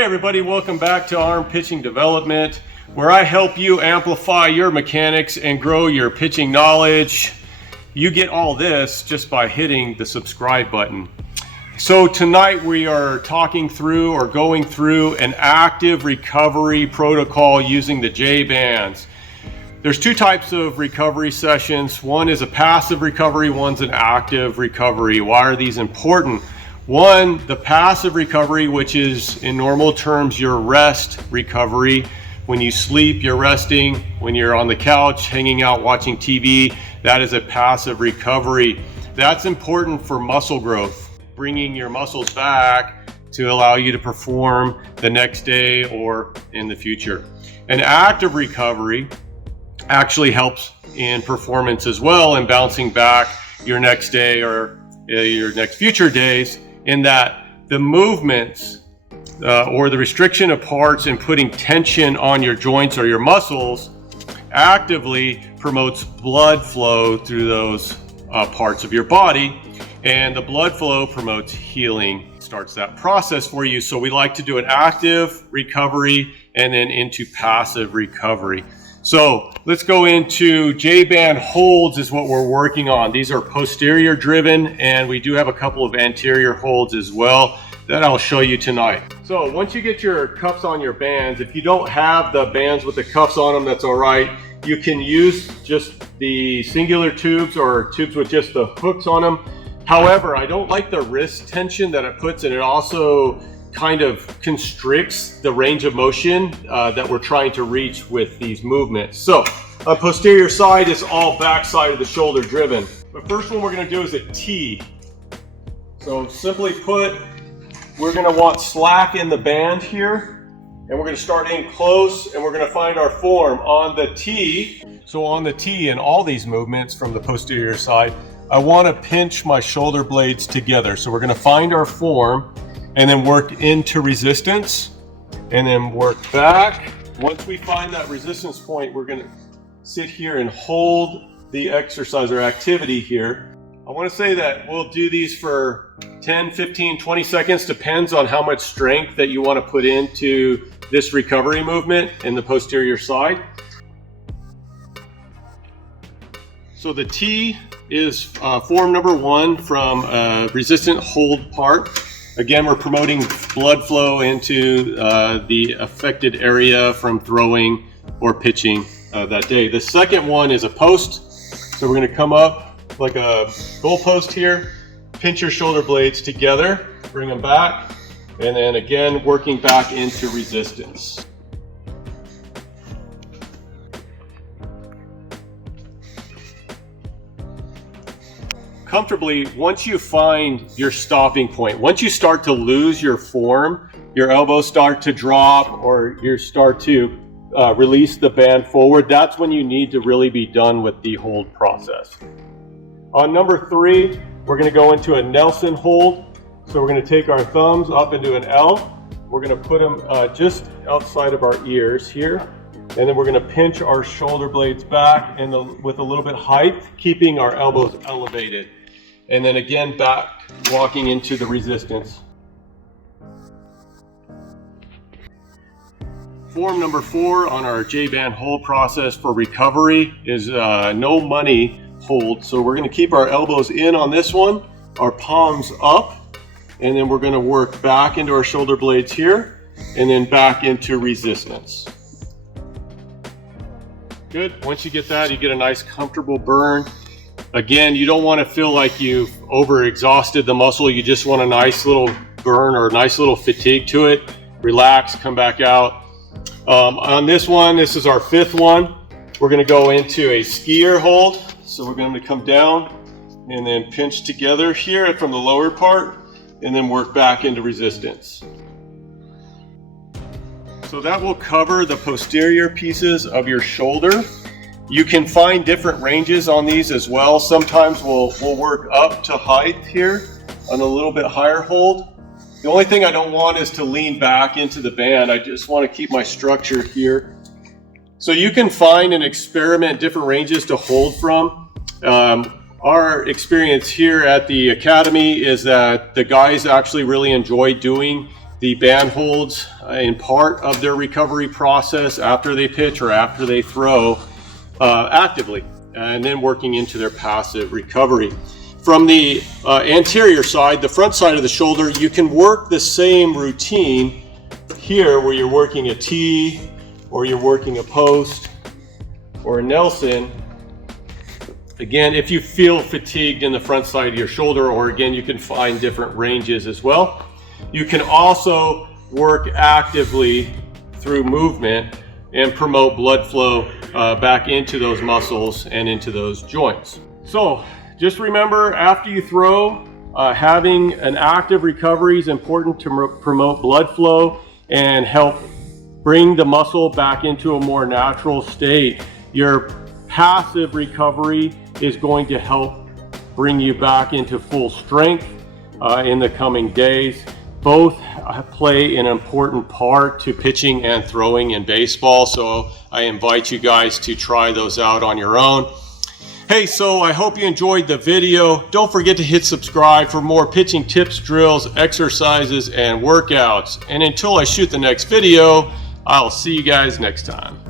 Hey everybody, welcome back to Arm Pitching Development, where I help you amplify your mechanics and grow your pitching knowledge. You get all this just by hitting the subscribe button. So tonight we are talking through or going through an active recovery protocol using the J bands. There's two types of recovery sessions. One is a passive recovery, one's an active recovery. Why are these important? One, the passive recovery, which is in normal terms your rest recovery. When you sleep, you're resting. When you're on the couch, hanging out, watching TV, that is a passive recovery. That's important for muscle growth, bringing your muscles back to allow you to perform the next day or in the future. An active recovery actually helps in performance as well and bouncing back your next day or your next future days, in that the movements or the restriction of parts and putting tension on your joints or your muscles actively promotes blood flow through those parts of your body, and the blood flow promotes healing, starts that process for you. So we like to do an active recovery and then into passive recovery. So let's go into J-band holds is what we're working on. These are posterior driven, and we do have a couple of anterior holds as well that I'll show you tonight. So once you get your cuffs on your bands, if you don't have the bands with the cuffs on them, that's all right. You can use just the singular tubes or tubes with just the hooks on them. However, I don't like the wrist tension that it puts, and it also kind of constricts the range of motion that we're trying to reach with these movements. So on posterior side is all back side of the shoulder driven. The first one we're going to do is a T. So simply put, we're going to want slack in the band here, and we're going to start in close, and we're going to find our form on the T. So on the T in all these movements from the posterior side, I want to pinch my shoulder blades together. So we're going to find our form and then work into resistance and then work back. Once we find that resistance point, we're going to sit here and hold the exercise or activity here. I want to say that we'll do these for 10, 15, 20 seconds, depends on how much strength that you want to put into this recovery movement in the posterior side. So the T is form number one from a resistant hold part. Again, we're promoting blood flow into the affected area from throwing or pitching that day. The second one is a post. So we're going to come up like a goal post here, pinch your shoulder blades together, bring them back, and then again working back into resistance. Comfortably, once you find your stopping point, once you start to lose your form, your elbows start to drop or you start to release the band forward, that's when you need to really be done with the hold process. On number three, we're going to go into a Nelson hold. So we're going to take our thumbs up into an L. We're going to put them just outside of our ears here. And then we're going to pinch our shoulder blades back and with a little bit height, keeping our elbows elevated. And then again, back, walking into the resistance. Form number four on our J-band hold process for recovery is no money hold. So we're going to keep our elbows in on this one, our palms up, and then we're going to work back into our shoulder blades here, and then back into resistance. Good. Once you get that, you get a nice comfortable burn. Again, you don't want to feel like you've over-exhausted the muscle. You just want a nice little burn or a nice little fatigue to it. Relax, come back out. On this one, this is our fifth one. We're going to go into a skier hold. So we're going to come down and then pinch together here from the lower part and then work back into resistance. So that will cover the posterior pieces of your shoulder. You can find different ranges on these as well. Sometimes we'll work up to height here on a little bit higher hold. The only thing I don't want is to lean back into the band. I just want to keep my structure here. So you can find and experiment different ranges to hold from. Our experience here at the Academy is that the guys actually really enjoy doing the band holds in part of their recovery process after they pitch or after they throw actively, and then working into their passive recovery. From the anterior side, the front side of the shoulder, you can work the same routine here where you're working a T, or you're working a post, or a Nelson. Again, if you feel fatigued in the front side of your shoulder, or again, you can find different ranges as well. You can also work actively through movement and promote blood flow back into those muscles and into those joints. So just remember, after you throw, having an active recovery is important to promote blood flow and help bring the muscle back into a more natural state. Your passive recovery is going to help bring you back into full strength in the coming days. Both play an important part to pitching and throwing in baseball, so I invite you guys to try those out on your own. Hey, so I hope you enjoyed the video. Don't forget to hit subscribe for more pitching tips, drills, exercises, and workouts. And until I shoot the next video, I'll see you guys next time.